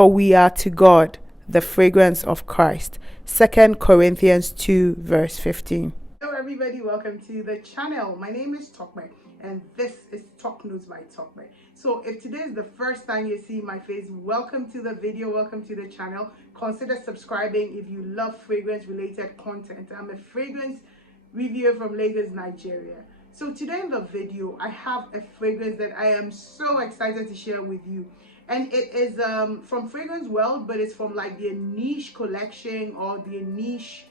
for we are to God the fragrance of Christ. 2 Corinthians 2 verse 15. Hello everybody, welcome to the channel. My name is Tokme and this is Top Notes by Tokme. So if today is the first time you see my face, welcome to the video, welcome to the channel. Consider subscribing if you love fragrance related content. I'm a fragrance reviewer from Lagos, Nigeria. So today in the video, I have a fragrance that I am so excited to share with you. And it is from Fragrance World, but it's from like the niche collection or the niche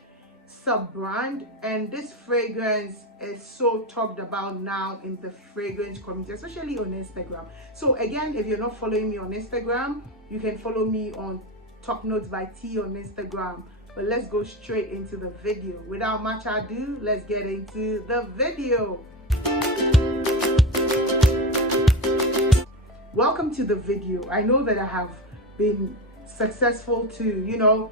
sub-brand. And this fragrance is so talked about now in the fragrance community, especially on Instagram. So again, if you're not following me on Instagram, you can follow me on Top Notes by T on Instagram. But let's go straight into the video. Without much ado, let's get into the video. Welcome to the video. I know that I have been successful to,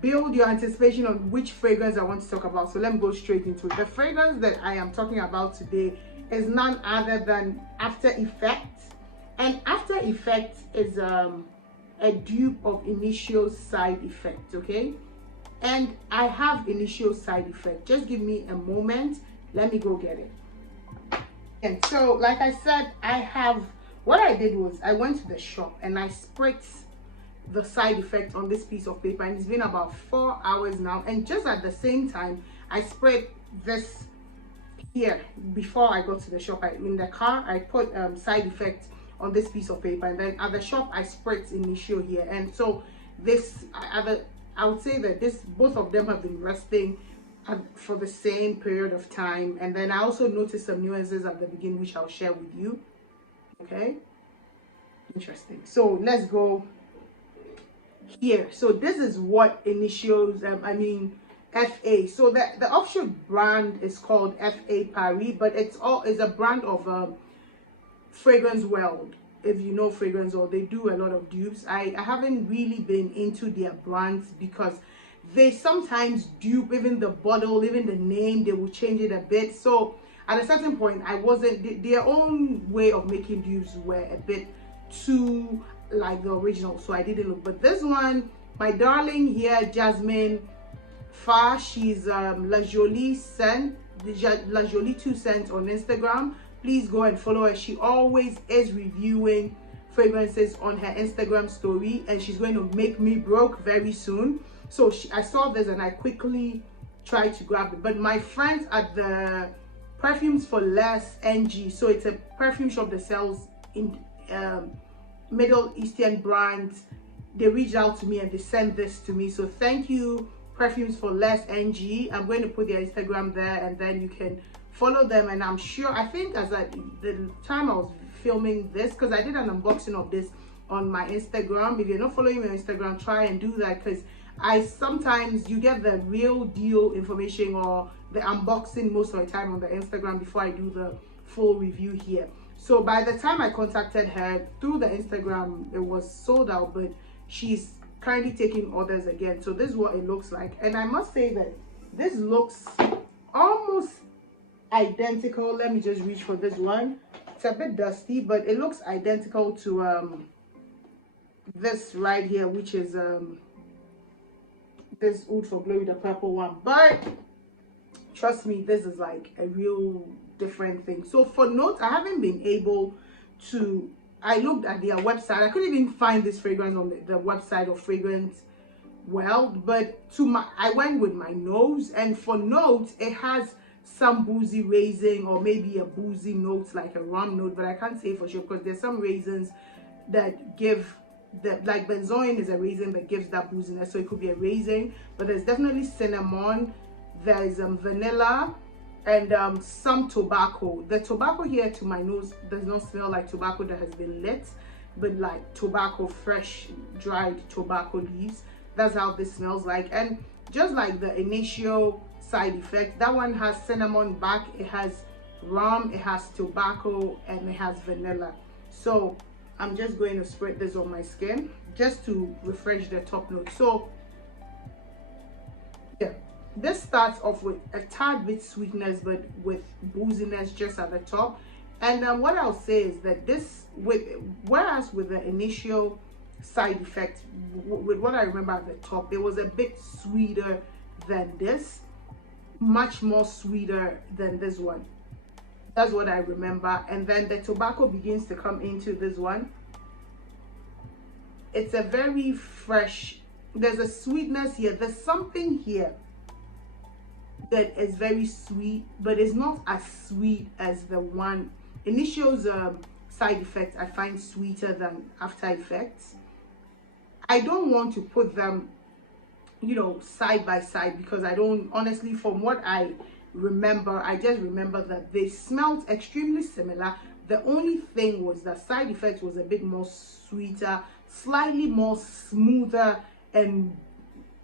build your anticipation on which fragrance I want to talk about. So let me go straight into it. The fragrance that I am talking about today is none other than After Effects. And After Effects is a dupe of Initio Side Effect, okay? And I have Initio Side Effect. Just give me a moment. Let me go get it. And so, like I said, what I did was I went to the shop and I spritzed the side effect on this piece of paper, and it's been about 4 hours now. And just at the same time, I sprayed this here before I got to the shop. In the car, I put side effect on this piece of paper, and then at the shop, I sprayed Initio here. And so this, I would say that both of them have been resting for the same period of time. And then I also noticed some nuances at the beginning, which I'll share with you. Okay, interesting. So let's go here. So this is what Initio's FA. So the offshoot brand is called FA Paris, but it's a brand of Fragrance World. If you know Fragrance World, they do a lot of dupes. I haven't really been into their brands because they sometimes dupe even the bottle, even the name, they will change it a bit. So at a certain point, their own way of making dupes were a bit too like the original, so I didn't look. But this one, my darling here, Jasmine Fa, she's La Jolie 2 Cents on Instagram. Please go and follow her. She always is reviewing fragrances on her Instagram story, and she's going to make me broke very soon. So I saw this and I quickly tried to grab it. But my friends at the Perfumes for Less NG, so it's a perfume shop that sells in Middle Eastern brands, they reached out to me and they sent this to me. So thank you, Perfumes for Less NG. I'm going to put their Instagram there, and then you can follow them. And I'm sure, I think the time I was filming this, because I did an unboxing of this on my Instagram. If you're not following me on Instagram, try and do that, because sometimes you get the real deal information or the unboxing most of the time on the Instagram before I do the full review here. So by the time I contacted her through the Instagram, it was sold out, but she's currently taking orders again. So this is what it looks like. And I must say that this looks almost identical. Let me just reach for this one. It's a bit dusty, but it looks identical to this right here, which is this Oud for Glory, the purple one. But trust me, this is like a real different thing. So for notes, I haven't been able to, I looked at their website, I couldn't even find this fragrance on the website of Fragrance World, but I went with my nose, and for notes it has some boozy raisin or maybe a boozy note like a rum note, but I can't say for sure because there's some raisins that give like benzoin is a raisin that gives that booziness, so it could be a raisin, but there's definitely cinnamon, there's vanilla, and some tobacco. The tobacco here to my nose does not smell like tobacco that has been lit, but like tobacco, fresh dried tobacco leaves. That's how this smells like. And just like the Initio Side Effect, that one has cinnamon back, it has rum, it has tobacco, and it has vanilla. So I'm just going to spread this on my skin just to refresh the top note. So yeah, this starts off with a tad bit sweetness, but with booziness just at the top. And what I'll say is that whereas with the Initio side effect with what I remember at the top. It was a bit sweeter than this, much more sweeter than this one. That's what I remember. And then the tobacco begins to come into this one. It's a very fresh, there's a sweetness here, there's something here that is very sweet, but it's not as sweet as the one Initio's side effect. I find sweeter than After Effects. I don't want to put them, you know, side by side, because I don't, honestly, from what I remember, I just remember that they smelled extremely similar. The only thing was that Side Effects was a bit more sweeter, slightly more smoother, and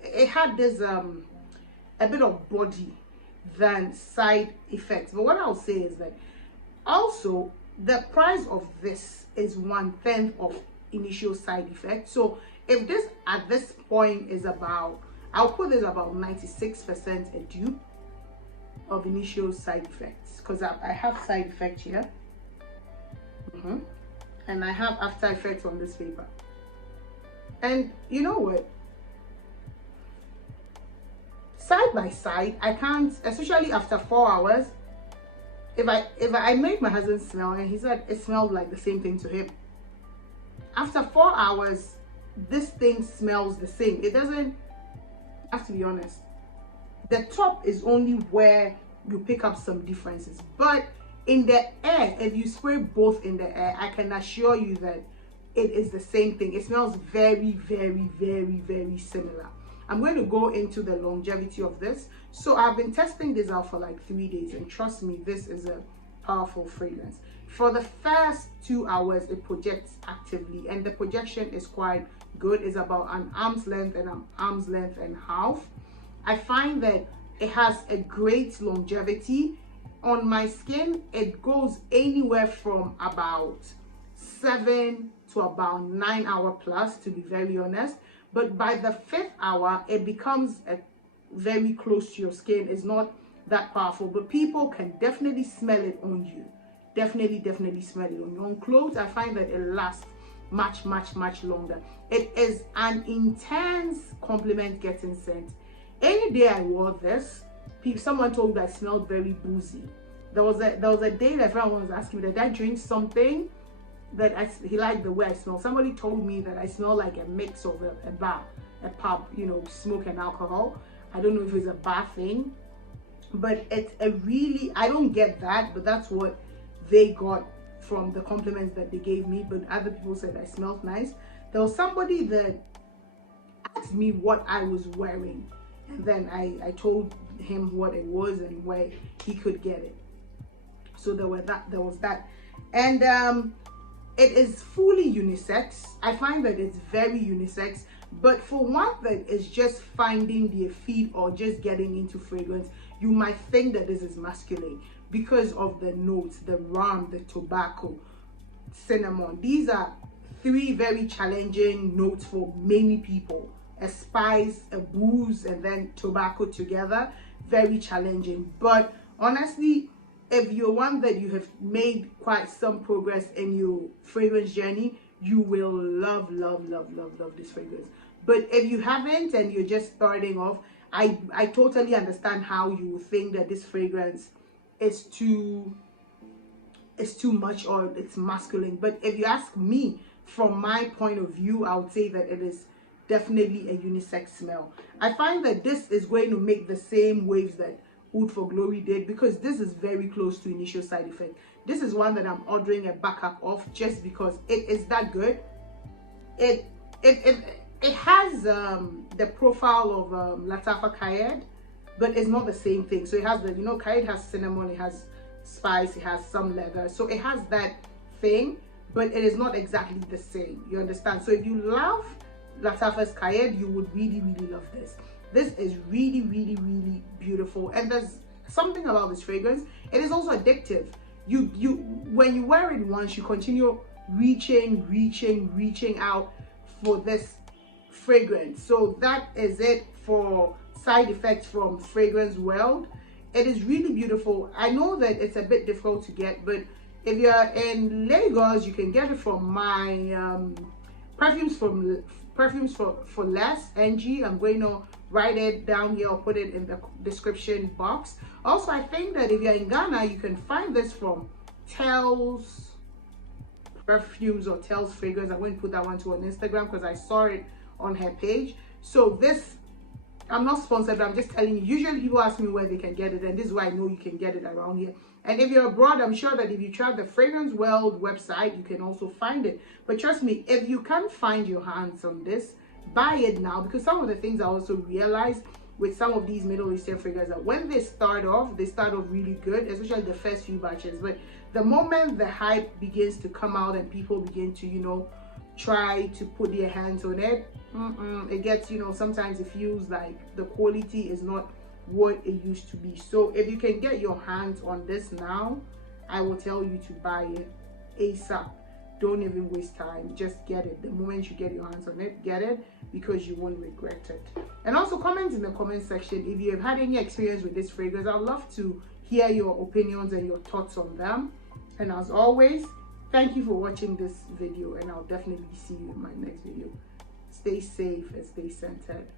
it had this a bit of body than Side Effects. But what I'll say is that also the price of this is 1/10 of Initio Side Effects. So if this at this point is about, I'll put this about 96% a dupe of Initio Side Effects, because I have Side Effect here, and I have After Effects on this paper. And you know what, side by side, I can't, especially after 4 hours, if I made my husband smell and he said it smelled like the same thing to him, after 4 hours this thing smells the same. It doesn't, I have to be honest, the top is only where you pick up some differences, but in the air, if you spray both in the air, I can assure you that it is the same thing. It smells very, very, very, very similar. I'm going to go into the longevity of this. So I've been testing this out for like 3 days, and trust me, this is a powerful fragrance. For the first 2 hours, it projects actively, and the projection is quite good. It's about an arm's length and an arm's length and half. I find that it has a great longevity. On my skin, it goes anywhere from about 7 to about 9 hours plus, to be very honest. But by the 5th hour, it becomes very close to your skin. It's not that powerful, but people can definitely smell it on you. Definitely smell it on you. On clothes, I find that it lasts much longer. It is an intense compliment getting scent. Any day I wore this, someone told me I smelled very boozy. There was a day that everyone was asking me, did I drink something that he liked the way I smell. Somebody told me that I smell like a mix of a bar, a pub, you know, smoke and alcohol. I don't know if it's a bar thing, but it's a really, I don't get that, but that's what they got from the compliments that they gave me. But other people said I smelled nice. There was somebody that asked me what I was wearing, and then I told him what it was and where he could get it. So there was that, and it is fully unisex. I find that it's very unisex, but for one that is just finding their feet or just getting into fragrance, you might think that this is masculine because of the notes, the rum, the tobacco, cinnamon. These are 3 very challenging notes for many people. A spice, a booze, and then tobacco together, very challenging. But honestly, if you're one that you have made quite some progress in your fragrance journey, you will love this fragrance. But if you haven't and you're just starting off, I totally understand how you think that this fragrance is too much or it's masculine. But if you ask me, from my point of view, I would say that it is definitely a unisex smell. I find that this is going to make the same waves that Oud for Glory did, because this is very close to Initio Side Effect. This is one that I'm ordering a backup of just because it is that good. It has the profile of Latafa Kayed, but it's not the same thing. So it has the, you know, Kayed has cinnamon, it has spice, it has some leather, so it has that thing, but it is not exactly the same. You understand? So if you love Latafa's Kayed, you would really love this. This is really beautiful, and there's something about this fragrance. It is also addictive. You when you wear it once, you continue reaching out for this fragrance. So that is it for Side Effects from Fragrance World. It is really beautiful. I know that it's a bit difficult to get, but if you're in Lagos, you can get it from my perfumes for less, NG. I'm going to write it down here or put it in the description box. Also, I think that if you're in Ghana, you can find this from Tells Perfumes or Tells Fragrance. I'm going to put that one too on Instagram because I saw it on her page. So this, I'm not sponsored, but I'm just telling you, usually people ask me where they can get it, and this is why I know you can get it around here. And if you're abroad, I'm sure that if you try the Fragrance World website, you can also find it. But trust me, if you can't find your hands on this, buy it now, because some of the things I also realized with some of these Middle Eastern fragrances that when they start off really good, especially the first few batches. But the moment the hype begins to come out and people begin to, you know, try to put their hands on it, it gets, you know, sometimes it feels like the quality is not what it used to be. So if you can get your hands on this now, I will tell you to buy it ASAP. Don't even waste time, just get it. The moment you get your hands on it, get it, because you won't regret it. And also comment in the comment section if you have had any experience with this fragrance. I'd love to hear your opinions and your thoughts on them. And as always, thank you for watching this video, and I'll definitely see you in my next video. Stay safe and stay centered.